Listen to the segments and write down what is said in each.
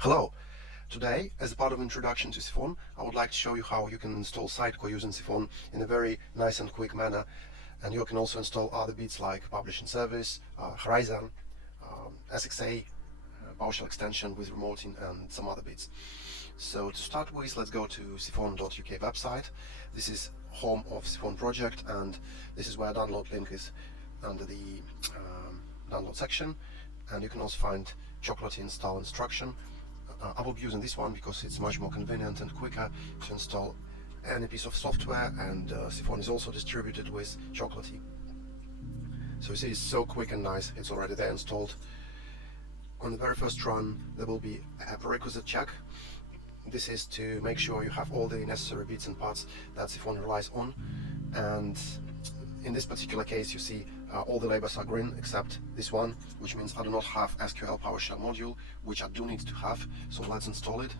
Hello! Today, as a part of introduction to Sifon, I would like to show you how you can install Sitecore using Sifon in a very nice and quick manner. And you can also install other bits like Publishing Service, Horizon, SXA, PowerShell extension with remoting and some other bits. So to start with, let's go to sifon.uk website. This is home of Sifon project, and this is where download link is under the download section. And you can also find chocolate install instruction. I will be using this one because it's much more convenient and quicker to install any piece of software, and Sifon is also distributed with Chocolatey. So you see, it's so quick and nice. It's already there installed. On the very first run, there will be a prerequisite check. This is to make sure you have all the necessary bits and parts that Sifon relies on. And in this particular case, you see all the labels are green except this one, which means I do not have SQL PowerShell module, which I do need to have. So let's install it.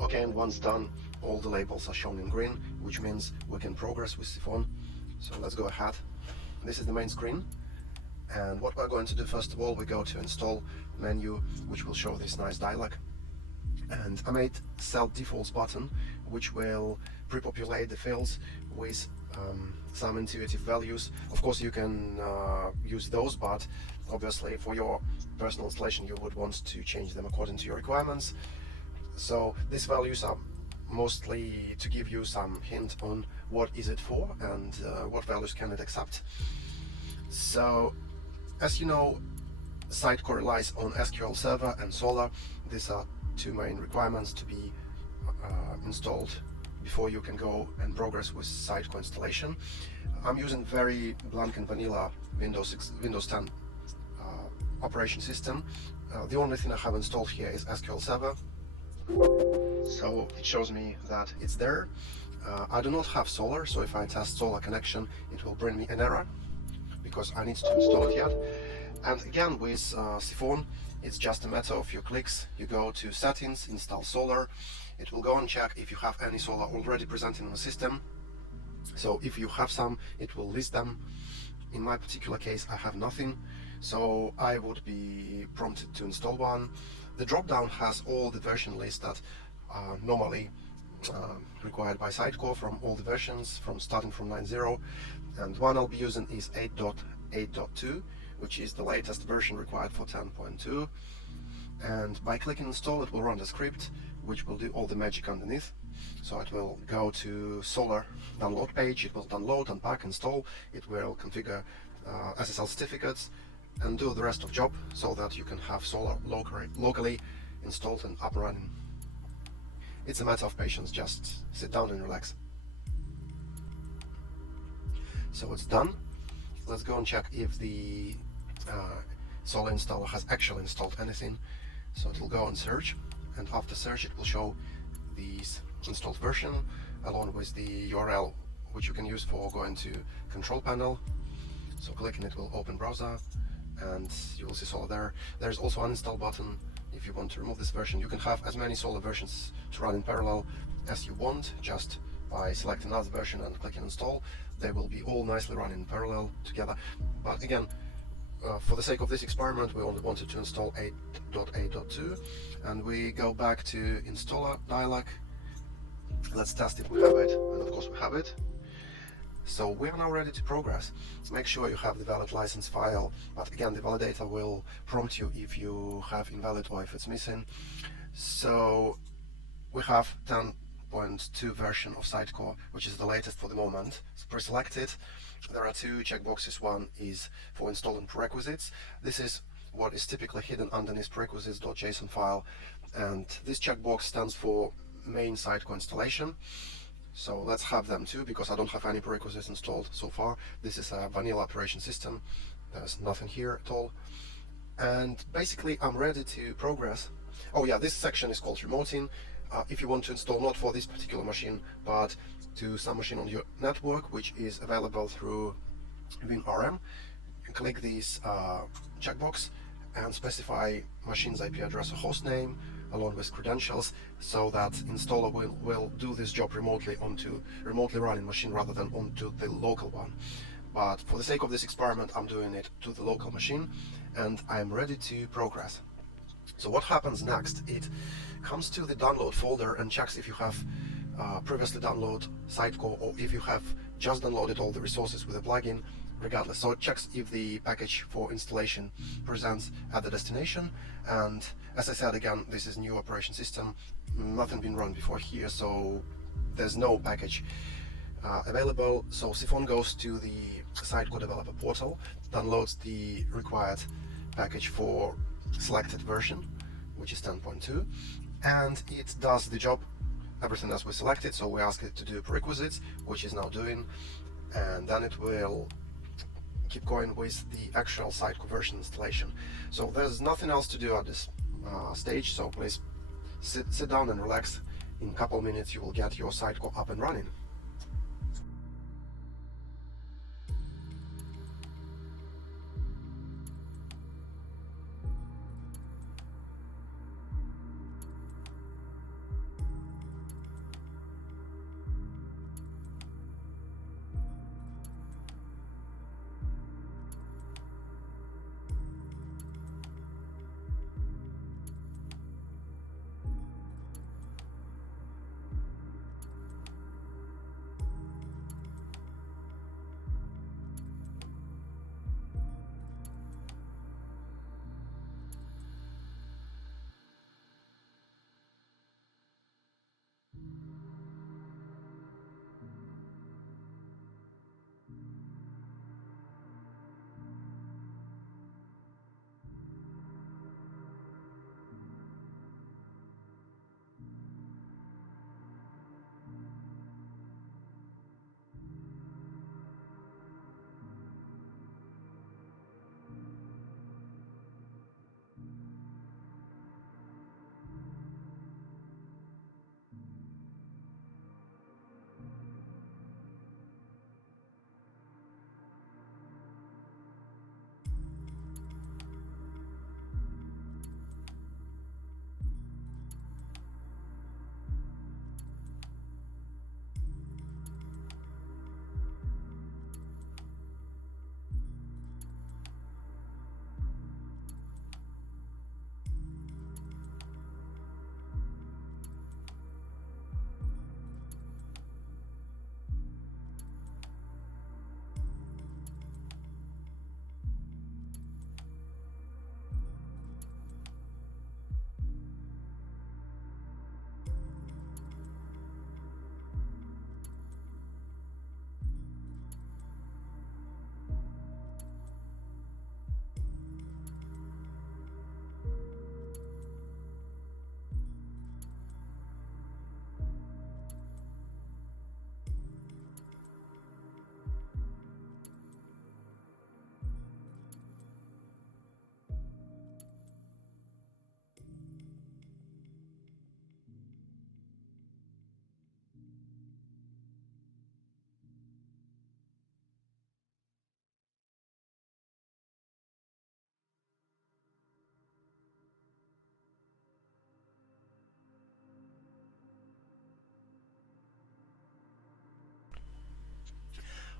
Okay, and once done, all the labels are shown in green, which means we can progress with Sifon. So let's go ahead. This is the main screen. And what we're going to do, first of all, we go to install menu, which will show this nice dialog. And I made set defaults button, which will pre-populate the fields with some intuitive values. Of course, you can use those, but obviously for your personal installation, you would want to change them according to your requirements. So these values are mostly to give you some hint on what is it for and what values can it accept. So, as you know, Sitecore relies on SQL Server and Solr. These are two main requirements to be installed before you can go and progress with Sitecore installation. I'm using very blank and vanilla Windows 10 operation system. The only thing I have installed here is SQL Server. So it shows me that it's there. I do not have Solr, so if I test Solr connection, it will bring me an error because I need to install it yet. And again, with Sifon, it's just a matter of few clicks. You go to Settings, Install Solr. It will go and check if you have any Solr already present in the system. So if you have some, it will list them. In my particular case, I have nothing, so I would be prompted to install one. The drop-down has all the version lists that are normally required by Sitecore from all the versions, starting from 9.0, and one I'll be using is 8.8.2, which is the latest version required for 10.2. And by clicking install, it will run the script, which will do all the magic underneath. So it will go to Solr download page, it will download, unpack, install, it will configure SSL certificates and do the rest of job so that you can have Solr locally installed and up and running. It's a matter of patience, just sit down and relax. So it's done. Let's go and check if the Solr installer has actually installed anything. So it will go and search, and after search it will show the installed version along with the URL which you can use for going to control panel. So clicking it will open browser and you will see Solr there. There's also an uninstall button if you want to remove this version. You can have as many Solr versions to run in parallel as you want, just by selecting another version and clicking install. They will be all nicely run in parallel together. But again, for the sake of this experiment, we only wanted to install 8.8.2, and we go back to installer dialog. Let's test if we have it, and of course we have it. So we are now ready to progress. Make sure you have the valid license file, but again, the validator will prompt you if you have invalid or if it's missing. So we have 10.2 version of Sitecore, which is the latest for the moment. So pre-select it. There are two checkboxes. One is for installing prerequisites. This is what is typically hidden underneath prerequisites.json file, and this checkbox stands for main Sitecore installation. So let's have them too, because I don't have any prerequisites installed so far. This is a vanilla operation system. There's nothing here at all. And basically I'm ready to progress. Oh yeah, this section is called remoting. If you want to install not for this particular machine, but to some machine on your network, which is available through WinRM, click this checkbox and specify machine's IP address or host name along with credentials, so that installer will do this job remotely running machine rather than onto the local one. but for the sake of this experiment I'm doing it to the local machine and I'm ready to progress. So what happens next? It comes to the download folder and checks if you have previously downloaded Sitecore or if you have just downloaded all the resources with a plugin, regardless. So it checks if the package for installation presents at the destination, and as I said again, this is new operation system, nothing been run before here, so there's no package available. So Sifon goes to the Sitecore developer portal, downloads the required package for selected version, which is 10.2, and it does the job, everything as we selected. So we ask it to do prerequisites, which is now doing, and then it will keep going with the actual Sitecore version installation. So there's nothing else to do at this stage, so please sit down and relax. In a couple minutes you will get your Sitecore up and running.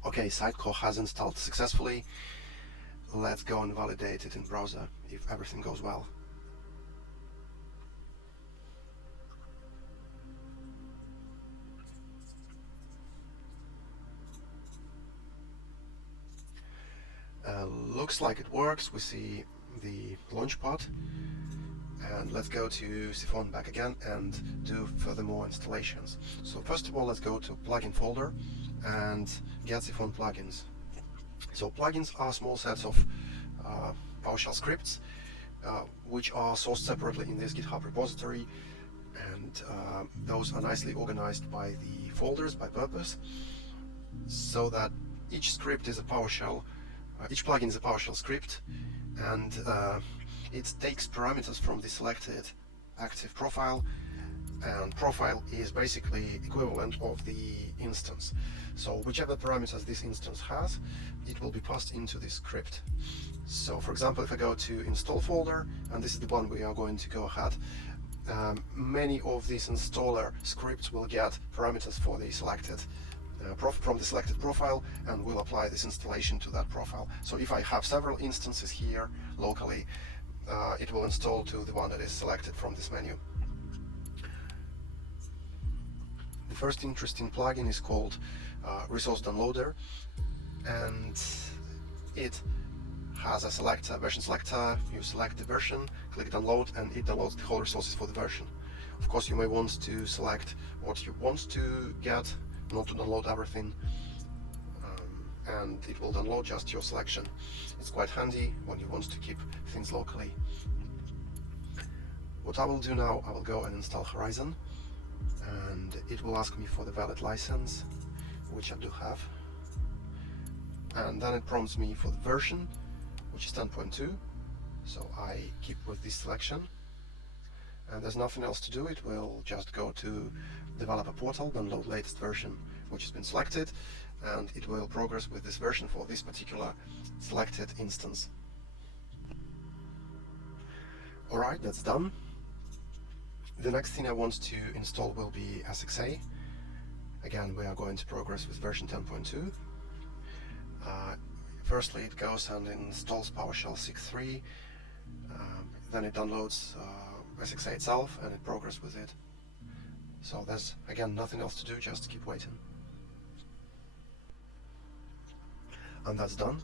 Okay, Sitecore has installed successfully. Let's go and validate it in browser if everything goes well. Looks like it works. We see the launchpad, and let's go to Sifon back again and do furthermore installations. So first of all, let's go to plugin folder and get Sifon plugins. So plugins are small sets of PowerShell scripts which are sourced separately in this GitHub repository, and those are nicely organized by the folders by purpose, so that each script is a PowerShell, each plugin is a PowerShell script, and it takes parameters from the selected active profile, and profile is basically equivalent of the instance. So whichever parameters this instance has, it will be passed into this script. So for example, if I go to install folder, and this is the one we are going to go ahead, many of these installer scripts will get parameters for the selected from the selected profile, and we'll apply this installation to that profile. So if I have several instances here locally, it will install to the one that is selected from this menu. The first interesting plugin is called Resource Downloader, and it has a version selector. You select the version, click download, and it downloads the whole resources for the version. Of course, you may want to select what you want to get, not to download everything, and it will download just your selection. It's quite handy when you want to keep things locally. What I will do now, I will go and install Horizon, and it will ask me for the valid license, which I do have, and then it prompts me for the version, which is 10.2, so I keep with this selection, and there's nothing else to do. It will just go to developer portal, download latest version which has been selected, and it will progress with this version for this particular selected instance. Alright, that's done. The next thing I want to install will be SXA. Again, we are going to progress with version 10.2. Firstly, it goes and installs PowerShell 6.3, then it downloads SXA itself, and it progresses with it. So there's again nothing else to do, just keep waiting. And that's done.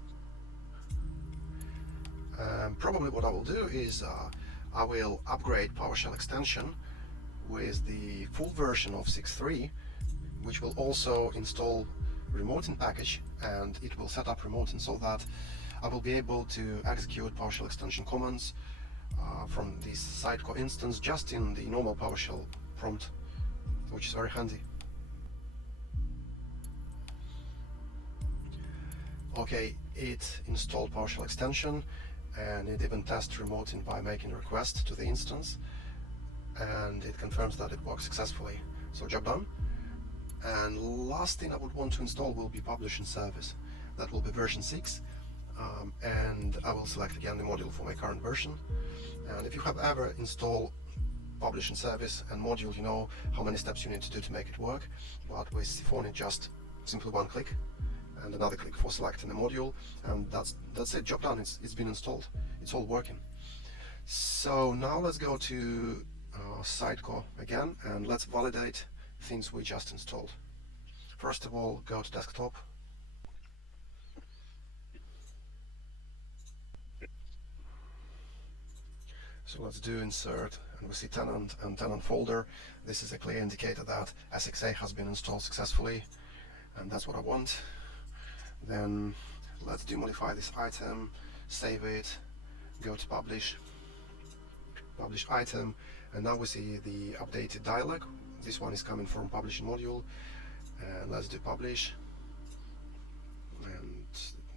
Probably what I will do is I will upgrade PowerShell extension with the full version of 6.3, which will also install remoting package, and it will set up remoting so that I will be able to execute PowerShell extension commands from this Sitecore instance just in the normal PowerShell prompt, which is very handy. Okay, it installed PowerShell extension, and it even tests remoting by making a request to the instance, and it confirms that it works successfully. So job done. And last thing I would want to install will be publishing service. That will be version 6, and I will select again the module for my current version. And if you have ever installed publishing service and module, you know how many steps you need to do to make it work. But with Sifon, it's just simply one click and another click for selecting the module, and that's it, job done. It's been installed, it's all working. So now let's go to Sitecore again, and let's validate things we just installed. First of all, go to desktop, so let's do insert, and we see tenant and tenant folder. This is a clear indicator that SXA has been installed successfully, and that's what I want. Then let's demodify this item, save it, go to publish item, and now we see the updated dialog. This one is coming from publishing module, and let's do publish, and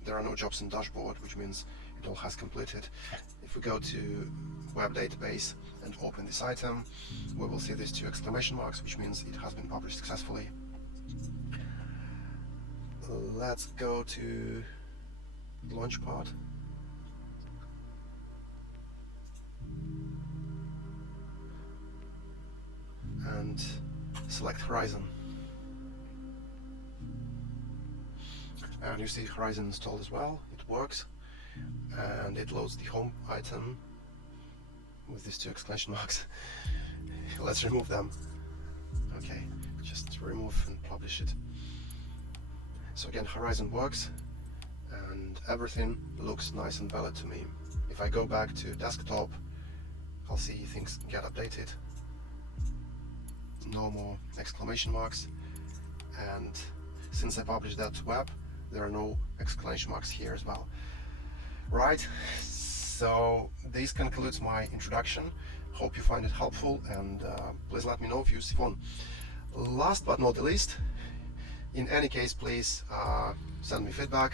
there are no jobs in dashboard, which means it all has completed. If we go to web database and open this item, we will see these 2 exclamation marks, which means it has been published successfully. Let's go to Launchpad, and select Horizon, and you see Horizon installed as well. It works, and it loads the home item with these 2 exclamation marks. Let's remove them. Okay, just remove and publish it. So again, Horizon works, and everything looks nice and valid to me. If I go back to desktop, I'll see things get updated. No more exclamation marks, and since I published that to web, there are no exclamation marks here as well. Right, so this concludes my introduction. Hope you find it helpful, and please let me know if you use Sifon. Last but not the least, in any case, please send me feedback.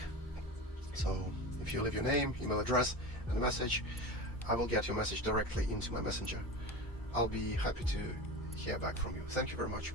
So if you leave your name, email address, and a message, I will get your message directly into my messenger. I'll be happy to hear back from you. Thank you very much.